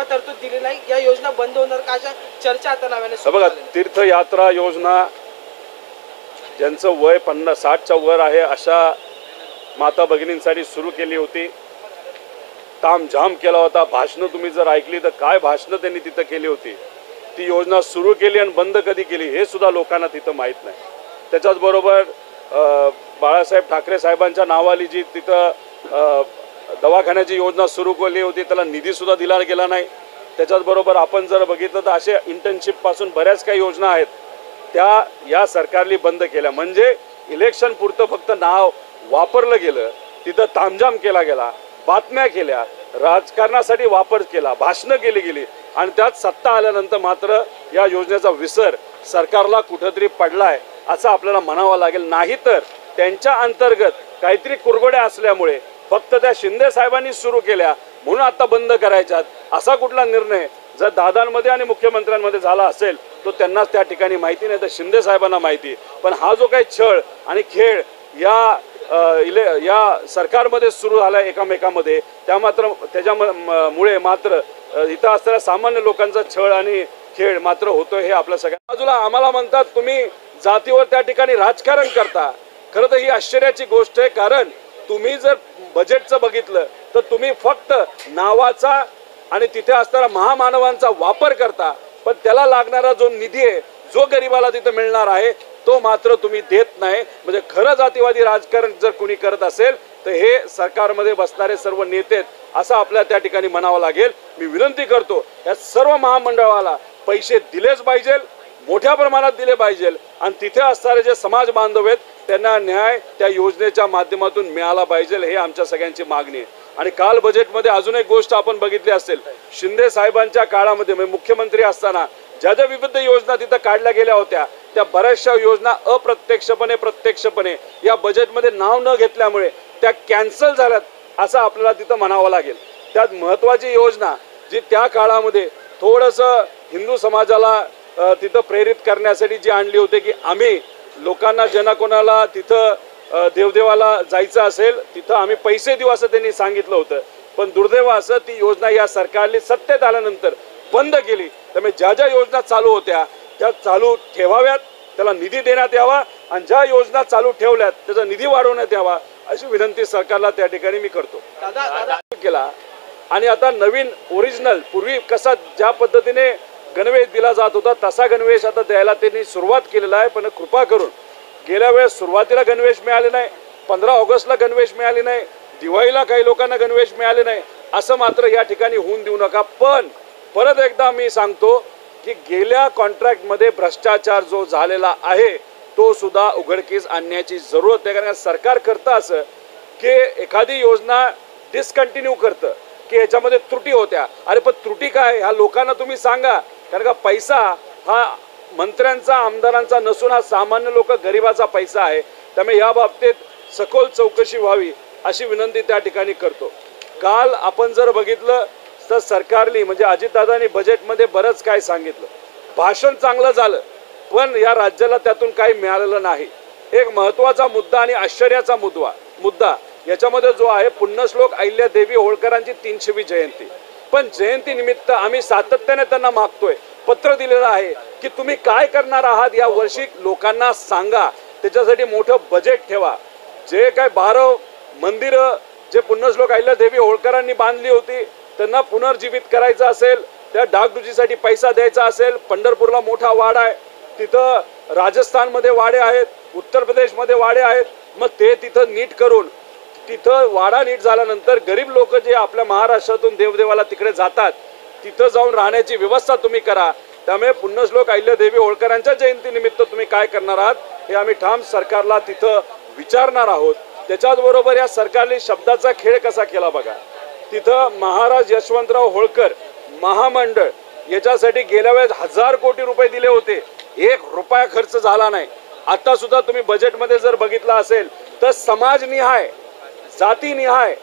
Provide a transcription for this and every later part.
किंवा तरतूद दिली नाही, या योजना बंद होणार का, अशा चर्चा आता नव्याने सुरू बघा, झाल्या. तीर्थयात्रा योजना ज्यांचं वय 50-60च्या वर आहे अशा माता भगिनींसाठी सुरू केली होती. तामझाम केला होता. भाषणं तुम्ही जर ऐकली तर काय भाषणं त्यांनी तिथं केली होती. ती योजना सुरू केली आणि बंद कधी केली हे सुद्धा लोकांना तिथं माहीत नाही. त्याच्याच बरोबर बाळासाहेब ठाकरे साहेबांच्या नावाली जी तिथं दवाखान्याची योजना सुरू केली होती त्याला निधीसुद्धा दिला गेला नाही. त्याच्याच बरोबर आपण जर बघितलं तर असे इंटर्नशिपपासून बऱ्याच काही योजना आहेत त्या या सरकारने बंद केल्या. म्हणजे इलेक्शन पुरतं फक्त नाव वापरलं गेलं, तिथं तामझाम केला गेला, बातम्या केल्या, राजकारणासाठी वापर केला, भाषणं केली गेली आणि त्यात सत्ता आल्यानंतर मात्र या योजनेचा विसर सरकारला कुठंतरी पडलाय असं आपल्याला म्हणावं लागेल. नाही तर त्यांच्या अंतर्गत काहीतरी कुरघोड्या असल्यामुळे फक्त त्या शिंदे साहेबांनी सुरू केल्या म्हणून आता बंद करायच्यात असा कुठला निर्णय जर दादांमध्ये आणि मुख्यमंत्र्यांमध्ये झाला असेल तो त्यांनाच त्या ठिकाणी माहिती, नाही तर शिंदे साहेबांना माहिती. पण हा जो काही छळ आणि खेळ या सरकारमध्ये सुरू झाला एकामेकामध्ये त्याच्यामुळे मात्र इथं असणाऱ्या सामान्य लोकांचा छळ आणि खेळ मात्र होतोय हे आपल्या सगळ्या बाजूला. आम्हाला म्हणतात तुम्ही जातीवर त्या ठिकाणी राजकारण करता. खरं तर ही आश्चर्याची गोष्ट आहे, कारण तुम्ही जर बजेटचं बघितलं तर तुम्ही फक्त नावाचा आणि तिथे असणारा महामानवांचा वापर करता, पण त्याला लागणारा जो निधी आहे जो गरिबाला तिथे मिळणार आहे तो मात्र तुम्ही देत नाही. म्हणजे खरं जातीवादी राजकारण जर कोणी करत असेल तर हे सरकारमध्ये बसणारे सर्व नेते असं आपल्याला त्या ठिकाणी म्हणावं लागेल. मी विनंती करतो या सर्व महामंडळाला पैसे दिलेच पाहिजे, मोठ्या प्रमाणात दिले पाहिजे आणि तिथे असणारे जे समाज बांधव आहेत त्यांना न्याय त्या योजनेच्या माध्यमातून मिळाला पाहिजे हे आमच्या सगळ्यांची मागणी आहे. आणि काल बजेटमध्ये अजून एक गोष्ट आपण बघितली असेल, शिंदे साहेबांच्या काळामध्ये म्हणजे मुख्यमंत्री असताना ज्या ज्या विविध योजना तिथं काढल्या गेल्या होत्या त्या बऱ्याचशा योजना अप्रत्यक्षपणे प्रत्यक्षपणे या बजेटमध्ये नाव न घेतल्यामुळे त्या कॅन्सल झाल्यात असं आपल्याला तिथं म्हणावं लागेल. त्यात महत्त्वाची योजना जी त्या काळामध्ये थोडंसं हिंदू समाजाला तिथं प्रेरित करण्यासाठी जी आणली होती की आम्ही लोकांना ज्यांना कोणाला तिथं देवदेवाला जायचं असेल तिथं आम्ही पैसे देऊ असं त्यांनी सांगितलं होतं. पण दुर्दैव असं ती योजना या सरकारने सत्तेत आल्यानंतर बंद केली. त्यामुळे ज्या ज्या योजना चालू होत्या त्या चालू ठेवाव्यात, त्याला निधी देण्यात यावा आणि ज्या योजना चालू ठेवल्यात त्याचा निधी वाढवण्यात यावा अशी विनंती सरकारला त्या ठिकाणी मी करतो. केला आणि आता नवीन ओरिजिनल पूर्वी कसा ज्या पद्धतीने गणवेश दिला जात होता तसा गणवेश आता द्यायला त्यांनी सुरुवात केलेला आहे. पण कृपा करून गेल्या वेळेस सुरुवातीला गणवेश मिळाले नाही, 15 ऑगस्टला गणवेश मिळाले नाही, दिवाळीला काही लोकांना गणवेश मिळाले नाही असं मात्र या ठिकाणी होऊन देऊ नका. पण परत एकदा मी सांगतो की गेल्या कॉन्ट्रॅक्टमध्ये भ्रष्टाचार जो झालेला आहे तो सुद्धा उघडकीस आणण्याची जरूरत आहे. कारण सरकार करतं असं की एखादी योजना डिस्कंटिन्यू करतं की याच्यामध्ये त्रुटी होत्या. अरे पण त्रुटी काय ह्या लोकांना तुम्ही सांगा, कारण का पैसा हा मंत्र्यांचा आमदारांचा नसून हा सामान्य लोक गरिबाचा पैसा आहे. त्यामुळे या बाबतीत सखोल चौकशी व्हावी अशी विनंती त्या ठिकाणी करतो. काल आपण जर बघितलं तर सरकारने म्हणजे अजितदादांनी बजेटमध्ये बरंच काय सांगितलं, भाषण चांगलं झालं पण या राज्याला त्यातून काही मिळालेलं नाही. एक महत्त्वाचा मुद्दा आणि आश्चर्याचा मुद्दा याच्यामध्ये जो आहे पुण्यश्लोक अहिल्यादेवी होळकरांची 300वी जयंती. पण जयंती निमित्त आम्ही सातत्याने त्यांना मागतोय, पत्र दिलेलं आहे की तुम्ही काय करणार आहात या वर्षी लोकांना सांगा, त्याच्यासाठी मोठं बजेट ठेवा. जे काय 12 मंदिरं जे पुण्यश्लोक अहिल्यादेवी होळकरांनी बांधली होती त्यांना पुनर्जीवित करायचं असेल, त्या डागडुजीसाठी पैसा द्यायचा असेल, पंढरपूरला मोठा वाडा आहे, तिथं राजस्थानमध्ये वाडे आहेत, उत्तर प्रदेशमध्ये वाडे आहेत, मग ते तिथं नीट करून तिथं वाडा नीट झाल्यानंतर गरीब लोक जे आपल्या महाराष्ट्रातून देवदेवाला तिकडे जातात तिथं जाऊन राहण्याची व्यवस्था तुम्ही करा. त्यामुळे पुण्यश्लोक अहिल्यादेवी होळकरांच्या जयंतीनिमित्त तुम्ही काय करणार आहात हे आम्ही ठाम सरकारला तिथं विचारणार आहोत. त्याच्याचबरोबर या सरकारने शब्दाचा खेळ कसा केला बघा. तिथं महाराज यशवंतराव होळकर महामंडळ याच्यासाठी गेल्या वेळेस 1000 कोटी रुपये दिले होते, 1 रुपया खर्च झाला नाही. आता सुद्धा तुम्ही बजेटमध्ये जर बघितलं असेल तर समाजनिहाय जातीनिहाय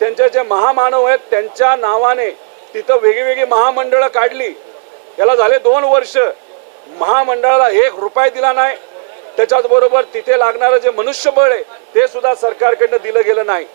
त्यांचे जे महामानव आहेत त्यांच्या नावाने तिथं वेगवेगळी महामंडळं काढली. याला झाले 2 वर्ष, महामंडळाला 1 रुपया दिला नाही. त्याच्याच बरोबर तिथे लागणारं जे मनुष्यबळ आहे ते सुद्धा सरकारकडनं दिलं गेलं नाही.